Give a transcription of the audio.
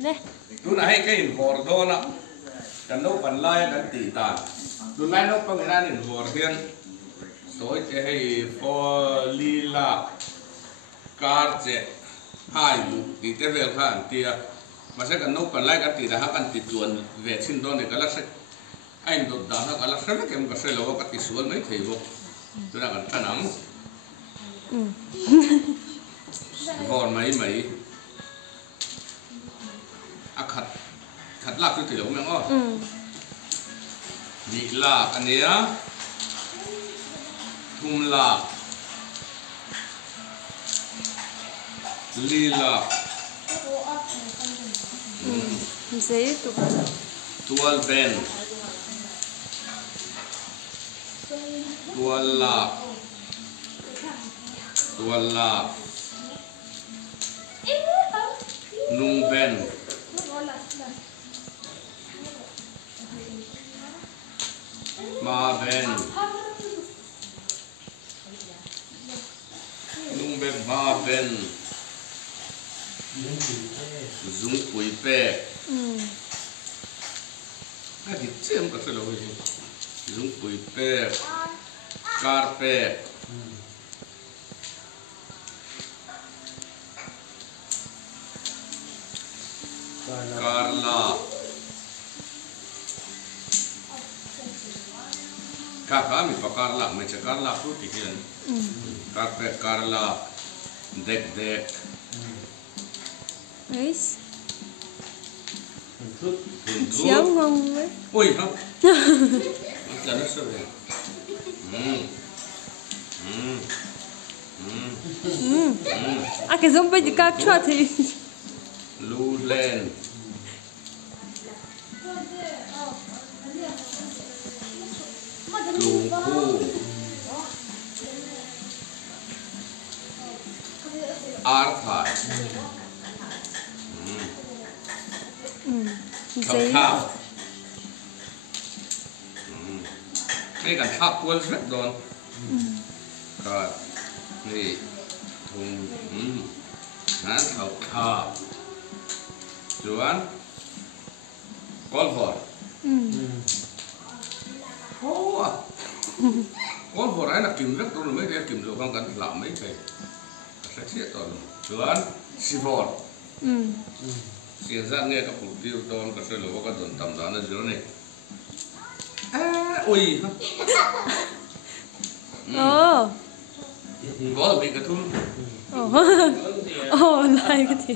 nè tu này cái hình vỏ đó nè cần nấu phần lai cần tỉ tàn tu lai nấu bằng cái hình vỏ thiên tối chế hay phò lila card chế hai lục thì tế về khăn tia mà sẽ cần nấu phần lai cần tỉ là cần tỉ tuần về xin đó này cái là sẽ anh đột đá cái là sẽ cái em cái sẽ lâu cái tỉ xuống mấy thầy vô tu là cần ăn nắm còn mấy khát lạc cái tiểu mình ó nhị lạc anh ấy á thum lạc ly lạc giấy tụ tual ben tual lạc nung ben ma ben nung ben ma ben dung quỷ pe cái gì xem cái lo gì dung quỷ pe car pe Carla kakak mi pa Carla me che Carla tu tikian karpe Carla dek ấy chéo ngon đấy ôi hả cái nó sao vậy cái giống bây giờ các chua thì lu len lu ku arthai giấy khao cái cần khao quân rất đòn rồiนี่ถุงนั้นเขาขาบส่วนกอล์ฟบอลโอ้กอล์ฟบอลไอ้นักกินรักตัวไม่ได้กินตัวฟังกันหลับไม่ใช่สักเสียตอนส่วนซีบอลเสียงสั่งเนี่ยกับผู้ที่ตอนก็ช่วยเหลือก็โดนตำนานนั่นส่วนนี้อุ้ยบอลมีกระทุ่มồ ồ này cái gì